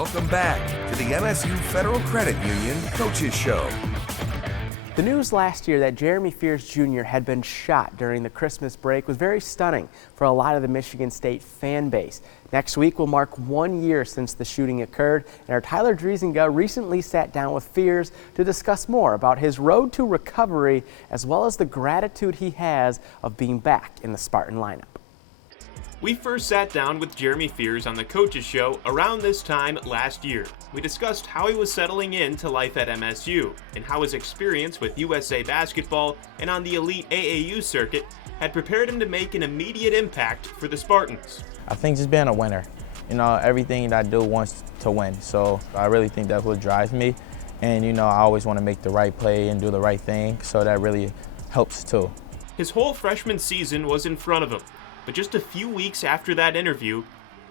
Welcome back to the MSU Federal Credit Union Coaches Show. The news last year that Jeremy Fears Jr. had been shot during the Christmas break was very stunning for a lot of the Michigan State fan base. Next week will mark 1 year since the shooting occurred, and our Tyler Driesinga recently sat down with Fears to discuss more about his road to recovery as well as the gratitude he has of being back in the Spartan lineup. We first sat down with Jeremy Fears on the Coaches Show around this time last year. We discussed how he was settling into life at MSU and how his experience with USA basketball and on the elite AAU circuit had prepared him to make an immediate impact for the Spartans. I think just being a winner. You know, everything that I do wants to win, so I really think that's what drives me. And you know, I always want to make the right play and do the right thing, so that really helps too. His whole freshman season was in front of him. But just a few weeks after that interview,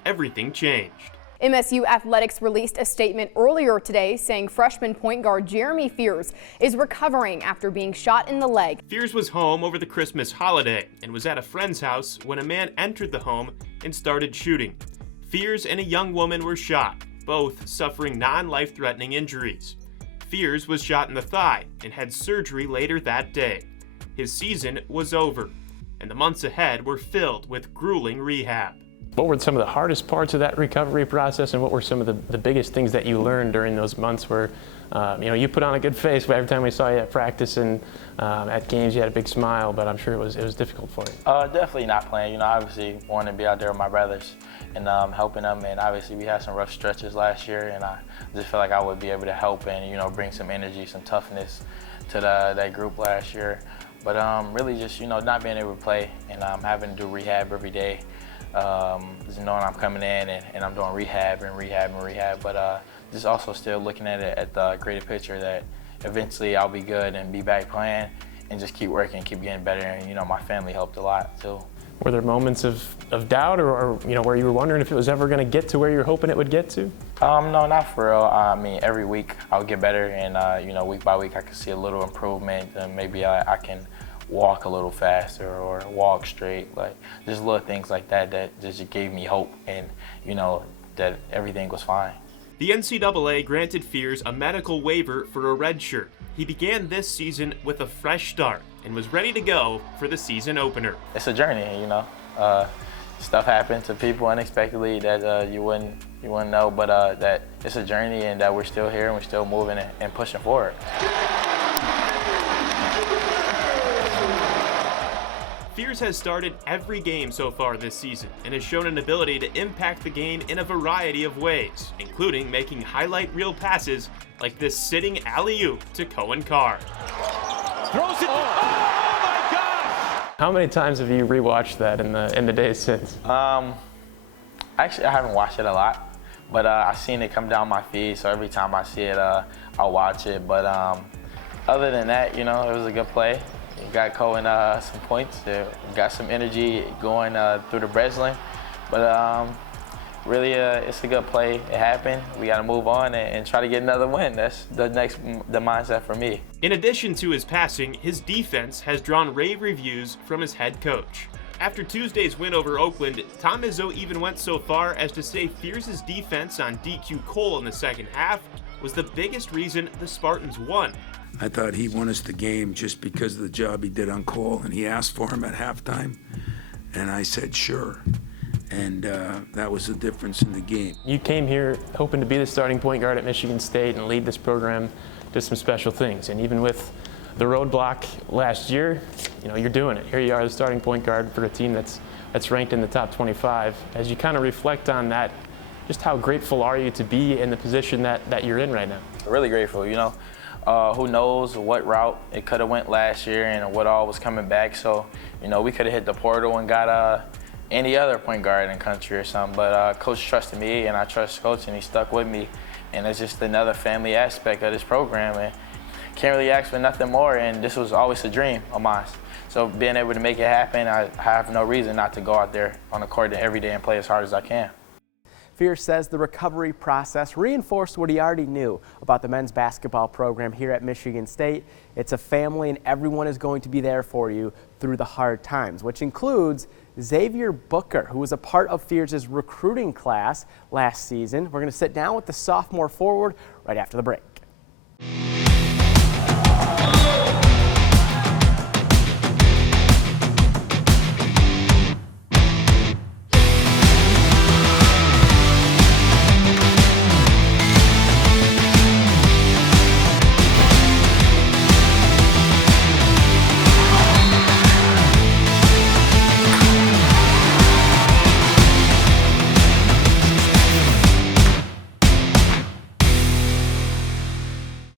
everything changed. MSU Athletics released a statement earlier today saying freshman point guard Jeremy Fears is recovering after being shot in the leg. Fears was home over the Christmas holiday and was at a friend's house when a man entered the home and started shooting. Fears and a young woman were shot, both suffering non-life-threatening injuries. Fears was shot in the thigh and had surgery later that day. His season was over, and the months ahead were filled with grueling rehab. What were some of the hardest parts of that recovery process, and what were some of the biggest things that you learned during those months where you put on a good face every time we saw you at practice and at games you had a big smile, but I'm sure it was difficult for you? Definitely not playing. Obviously wanting to be out there with my brothers and helping them, and obviously we had some rough stretches last year, and I just feel like I would be able to help and bring some energy, some toughness to that group last year. But really just not being able to play and having to do rehab every day. Just knowing I'm coming in and I'm doing rehab, but just also still looking at it at the greater picture that eventually I'll be good and be back playing and just keep working, keep getting better, and my family helped a lot too. Were there moments of doubt or where you were wondering if it was ever going to get to where you were hoping it would get to? No, not for real. I mean, every week I'll get better, and week by week I can see a little improvement, and maybe I can walk a little faster or walk straight, like just little things like that just gave me hope, and that everything was fine. The NCAA granted Fears a medical waiver for a red shirt. He began this season with a fresh start and was ready to go for the season opener. It's a journey, stuff happens to people unexpectedly that you wouldn't know, but that it's a journey and that we're still here and we're still moving and pushing forward. Fears has started every game so far this season and has shown an ability to impact the game in a variety of ways, including making highlight reel passes like this sitting alley-oop to Cohen Carr. Throws it. Oh my gosh! How many times have you rewatched that in the days since? Actually, I haven't watched it a lot, but I've seen it come down my feed, so every time I see it, I'll watch it. But other than that, it was a good play. Got Cohen some points, got some energy going through the Breslin, but really it's a good play. It happened. We got to move on and try to get another win. That's the mindset for me. In addition to his passing, his defense has drawn rave reviews from his head coach. After Tuesday's win over Oakland, Tom Izzo even went so far as to say Fears' defense on DQ Cole in the second half was the biggest reason the Spartans won. I thought he won us the game just because of the job he did on Cole, and he asked for him at halftime, and I said sure, and that was the difference in the game. You came here hoping to be the starting point guard at Michigan State and lead this program to some special things, and even with the roadblock last year, you're doing it. Here you are, the starting point guard for a team that's ranked in the top 25. As you kind of reflect on that, just how grateful are you to be in the position that you're in right now? Really grateful, who knows what route it could have went last year and what all was coming back. So, we could have hit the portal and got any other point guard in the country or something. But Coach trusted me, and I trust Coach, and he stuck with me. And it's just another family aspect of this program, and can't really ask for nothing more. And this was always a dream of mine. So being able to make it happen, I have no reason not to go out there on the court every day and play as hard as I can. Fears says the recovery process reinforced what he already knew about the men's basketball program here at Michigan State. It's a family and everyone is going to be there for you through the hard times, which includes Xavier Booker, who was a part of Fears' recruiting class last season. We're going to sit down with the sophomore forward right after the break.